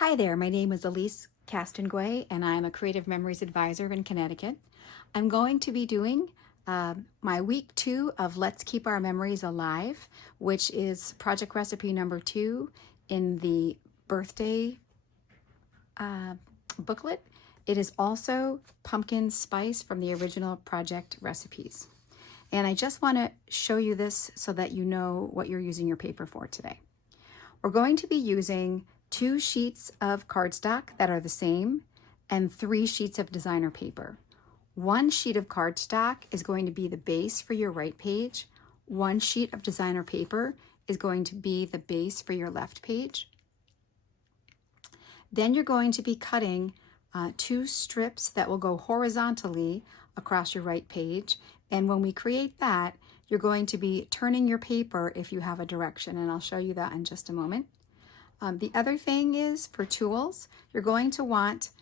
Hi there, my name is Elise Castanguay and I'm a Creative Memories Advisor in Connecticut. I'm going to be doing my week 2 of Let's Keep Our Memories Alive, which is project recipe number 2 in the birthday booklet. It is also pumpkin spice from the original project recipes. And I just want to show you this so that you know what you're using your paper for today. We're going to be using 2 sheets of cardstock that are the same and 3 sheets of designer paper. 1 sheet of cardstock is going to be the base for your right page. 1 sheet of designer paper is going to be the base for your left page. Then you're going to be cutting 2 strips that will go horizontally across your right page. And when we create that, you're going to be turning your paper if you have a direction, and I'll show you that in just a moment. The other thing is for tools, you're going to want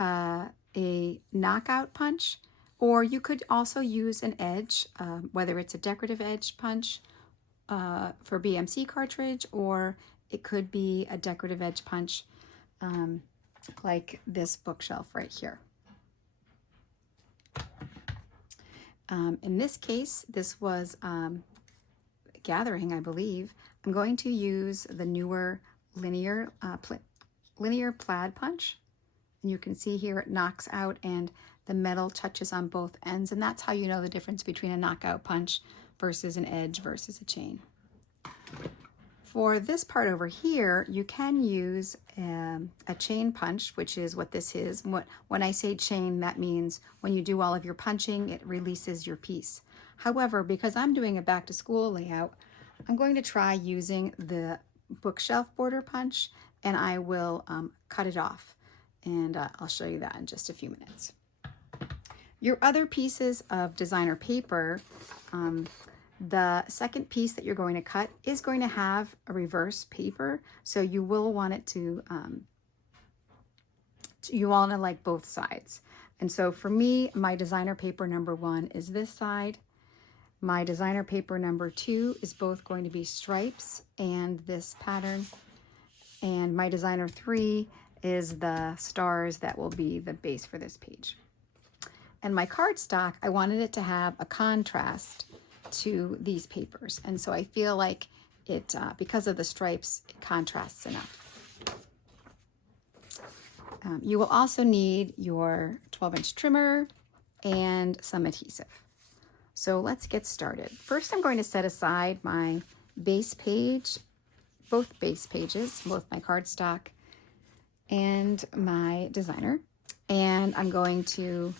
a knockout punch, or you could also use an edge, whether it's a decorative edge punch for BMC cartridge, or it could be a decorative edge punch like this bookshelf right here. In this case, this was gathering, I believe. I'm going to use the newer linear plaid punch. And you can see here it knocks out and the metal touches on both ends. And that's how you know the difference between a knockout punch versus an edge versus a chain. For this part over here, you can use a chain punch, which is what this is. When I say chain, that means when you do all of your punching, it releases your piece. However, because I'm doing a back to school layout, I'm going to try using the bookshelf border punch, and I will cut it off. And I'll show you that in just a few minutes. Your other pieces of designer paper, the second piece that you're going to cut is going to have a reverse paper, so you will want it to, you want to like both sides. And so for me, my designer paper number 1 is this side. My designer paper number 2 is both going to be stripes and this pattern. And my designer 3 is the stars that will be the base for this page. And my cardstock, I wanted it to have a contrast to these papers, and so I feel like it because of the stripes, it contrasts enough. You will also need your 12-inch trimmer and some adhesive. So let's get started. First, I'm going to set aside my base page, both base pages, both my cardstock and my designer, and I'm going to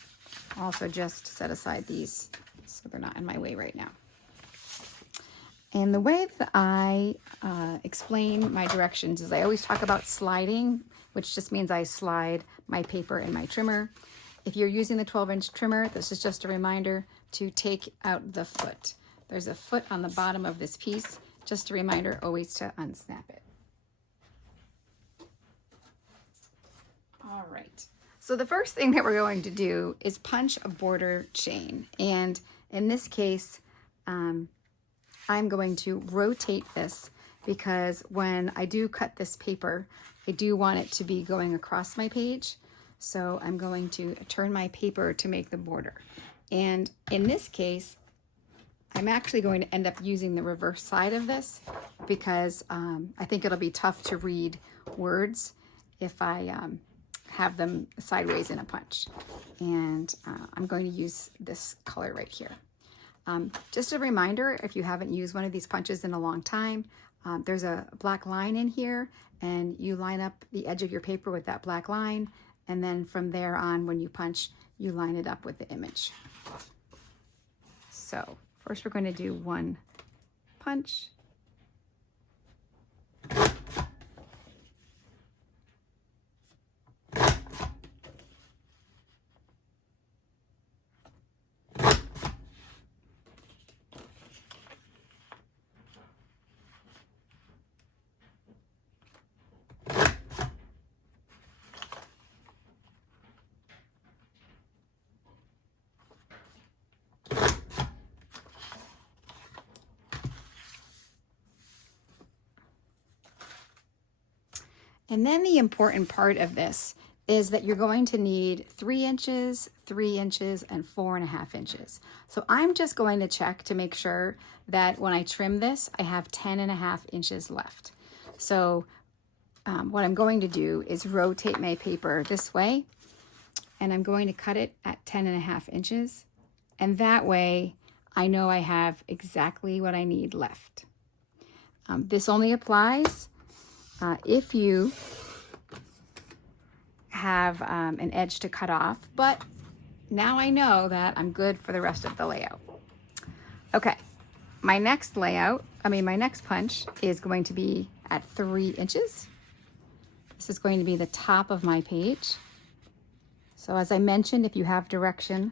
also just set aside these so they're not in my way right now. And the way that I explain my directions is I always talk about sliding, which just means I slide my paper in my trimmer. If you're using the 12-inch trimmer, this is just a reminder to take out the foot. There's a foot on the bottom of this piece. Just a reminder always to unsnap it. All right. So the first thing that we're going to do is punch a border chain. And in this case, I'm going to rotate this because when I do cut this paper, I do want it to be going across my page. So I'm going to turn my paper to make the border. And in this case, I'm actually going to end up using the reverse side of this because I think it'll be tough to read words if I have them sideways in a punch. And I'm going to use this color right here. Just a reminder, if you haven't used one of these punches in a long time, there's a black line in here, and you line up the edge of your paper with that black line, and then from there on, when you punch, you line it up with the image. So first we're going to do 1 punch. And then the important part of this is that you're going to need 3 inches, 3 inches, and 4.5 inches. So I'm just going to check to make sure that when I trim this, I have 10.5 inches left. So what I'm going to do is rotate my paper this way, and I'm going to cut it at 10.5 inches. And that way I know I have exactly what I need left. This only applies if you have an edge to cut off, but now I know that I'm good for the rest of the layout. Okay, my next punch is going to be at 3 inches. This is going to be the top of my page. So as I mentioned, if you have direction,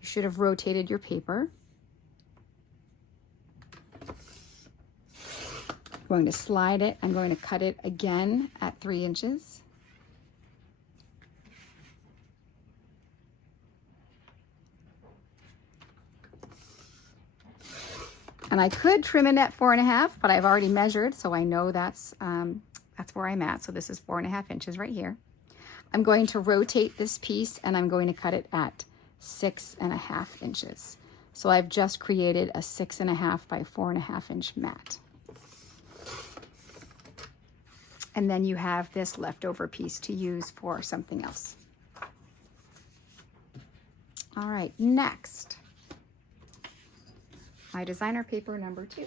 you should have rotated your paper. I'm going to slide it. I'm going to cut it again at 3 inches. And I could trim it at 4.5, but I've already measured, so I know that's where I'm at. So this is 4.5 inches right here. I'm going to rotate this piece and I'm going to cut it at 6.5 inches. So I've just created a 6.5 by 4.5 inch mat. And then you have this leftover piece to use for something else. All right, next, my designer paper number 2.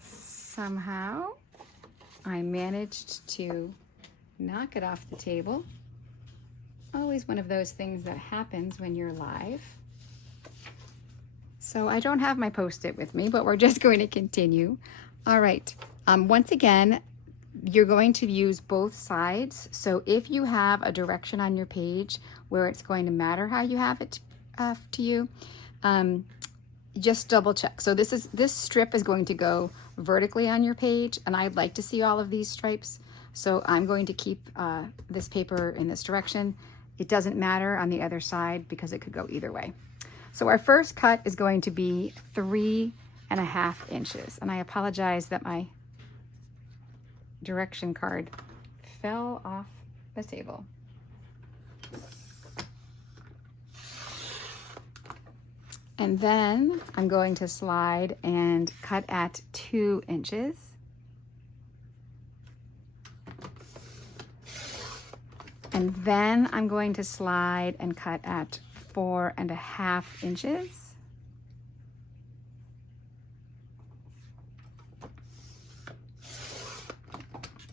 Somehow I managed to knock it off the table. Always one of those things that happens when you're live. So I don't have my Post-it with me, but we're just going to continue. All right, once again, you're going to use both sides. So if you have a direction on your page where it's going to matter how you have it to you, just double check. So this strip is going to go vertically on your page, and I'd like to see all of these stripes. So I'm going to keep this paper in this direction. It doesn't matter on the other side because it could go either way. So our first cut is going to be 3.5 inches. And I apologize that my direction card fell off the table. And then I'm going to slide and cut at 2 inches. And then I'm going to slide and cut at 4.5 inches.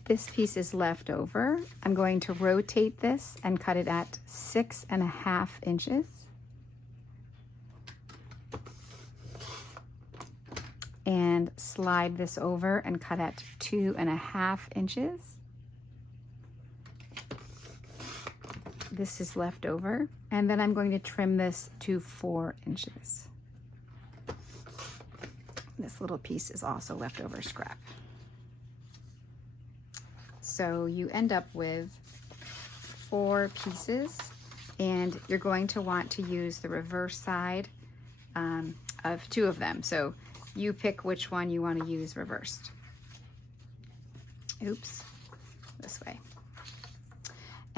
This piece is left over. I'm going to rotate this and cut it at 6.5 inches. And slide this over and cut at 2.5 inches. This is left over, and then I'm going to trim this to 4 inches. This little piece is also leftover scrap. So you end up with 4 pieces, and you're going to want to use the reverse side of 2 of them. So you pick which one you want to use reversed. Oops, this way.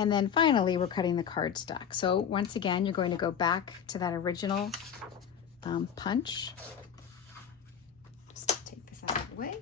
And then finally, we're cutting the cardstock. So once again, you're going to go back to that original punch. Just take this out of the way.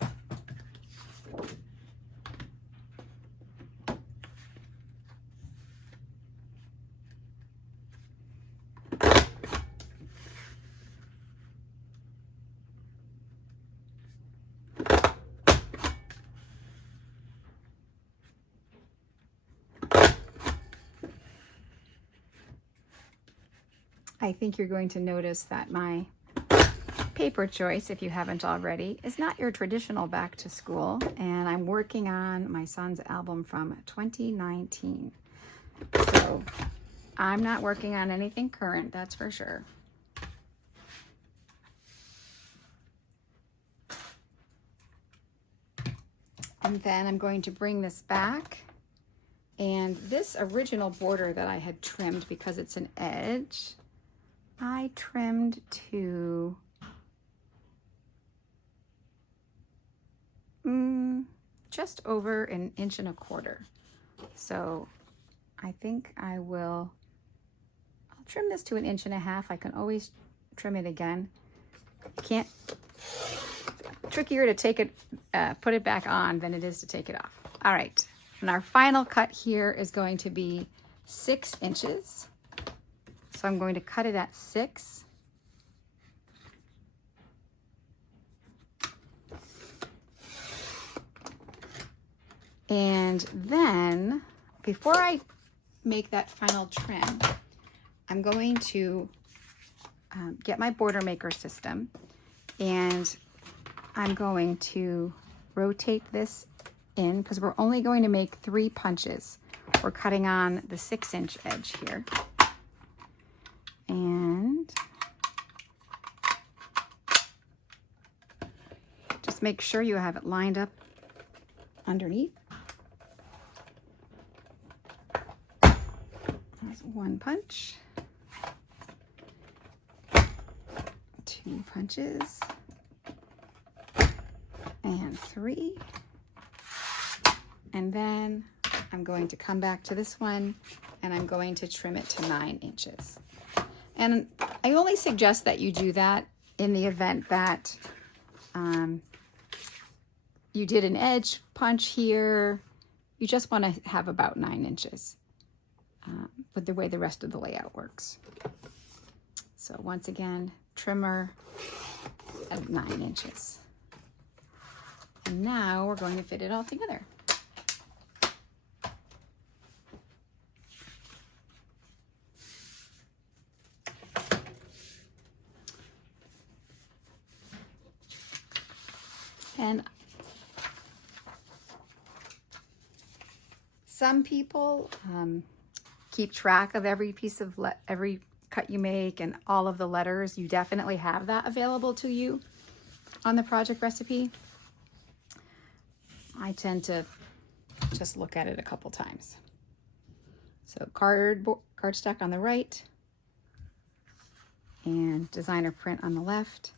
I think you're going to notice that my paper choice, if you haven't already, is not your traditional back to school, and I'm working on my son's album from 2019. So I'm not working on anything current, that's for sure. And then I'm going to bring this back. And this original border that I had trimmed, because it's an edge, I trimmed to just over 1.25 inches. So I think I'll trim this to 1.5 inches. I can always trim it again. Can't, it's trickier to take it, put it back on than it is to take it off. All right, and our final cut here is going to be 6 inches. So I'm going to cut it at 6. And then, before I make that final trim, I'm going to get my border maker system, and I'm going to rotate this in, because we're only going to make 3 punches. We're cutting on the 6-inch edge here. And just make sure you have it lined up underneath. That's 1 punch, 2 punches, and 3. And then I'm going to come back to this one, and I'm going to trim it to 9 inches. And I only suggest that you do that in the event that you did an edge punch here. You just want to have about 9 inches with the way the rest of the layout works. So once again, trimmer at 9 inches. And now we're going to fit it all together. And some people keep track of every piece of every cut you make and all of the letters. You definitely have that available to you on the project recipe. I tend to just look at it a couple times. So cardstock on the right and designer print on the left.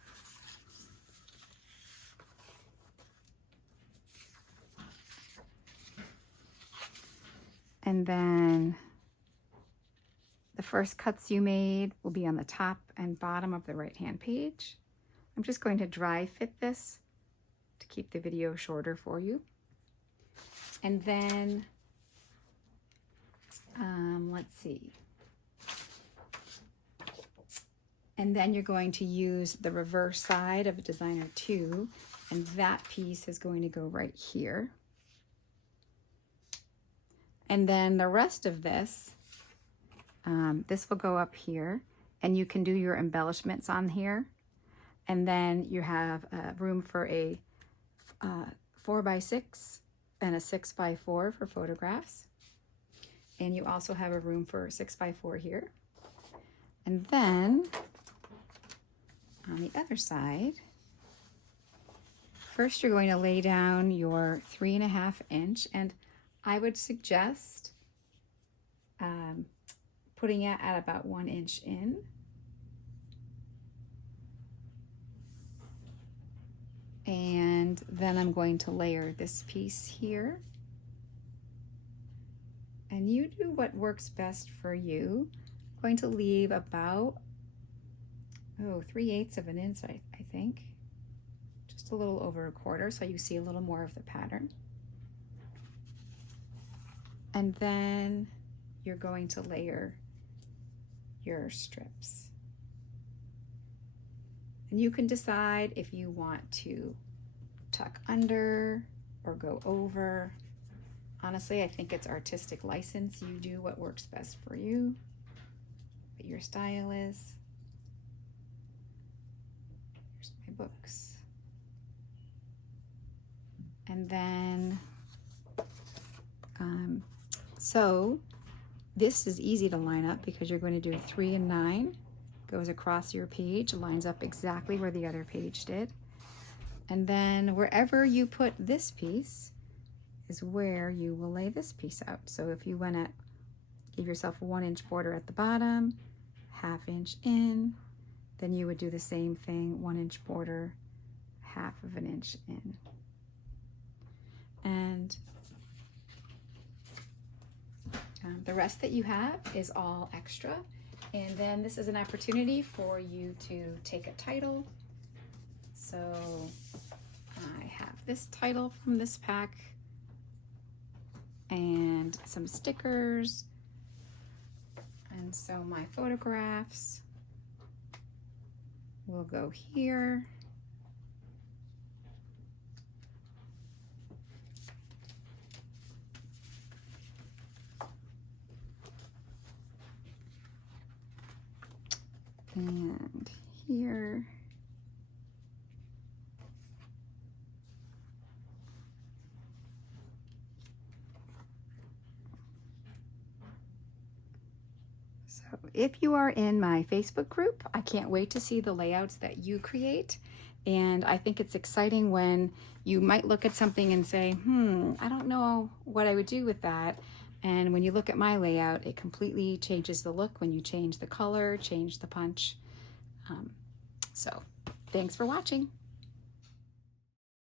And then the first cuts you made will be on the top and bottom of the right-hand page. I'm just going to dry fit this to keep the video shorter for you. And then, let's see. And then you're going to use the reverse side of designer 2, and that piece is going to go right here. And then the rest of this, this will go up here, and you can do your embellishments on here. And then you have room for a 4x6 and a 6x4 for photographs. And you also have a room for 6x4 here. And then on the other side, first you're going to lay down your 3.5 inch, and I would suggest putting it at about 1 inch in. And then I'm going to layer this piece here. And you do what works best for you. I'm going to leave about, 3/8 of an inch, I think. Just a little over 1/4, so you see a little more of the pattern. And then you're going to layer your strips. And you can decide if you want to tuck under or go over. Honestly, I think it's artistic license. You do what works best for you, what your style is. Here's my books. And then, so this is easy to line up because you're going to do 3 and 9. Goes across your page, lines up exactly where the other page did. And then wherever you put this piece, is where you will lay this piece out. So if you went at, give yourself a 1-inch border at the bottom, 1/2 inch in, then you would do the same thing, 1-inch border, 1/2 inch in. And the rest that you have is all extra. And then this is an opportunity for you to take a title. So I have this title from this pack and some stickers. And so my photographs will go here. And here. So if you are in my Facebook group, I can't wait to see the layouts that you create. And I think it's exciting when you might look at something and say, I don't know what I would do with that. And when you look at my layout, it completely changes the look when you change the color, change the punch. So thanks for watching.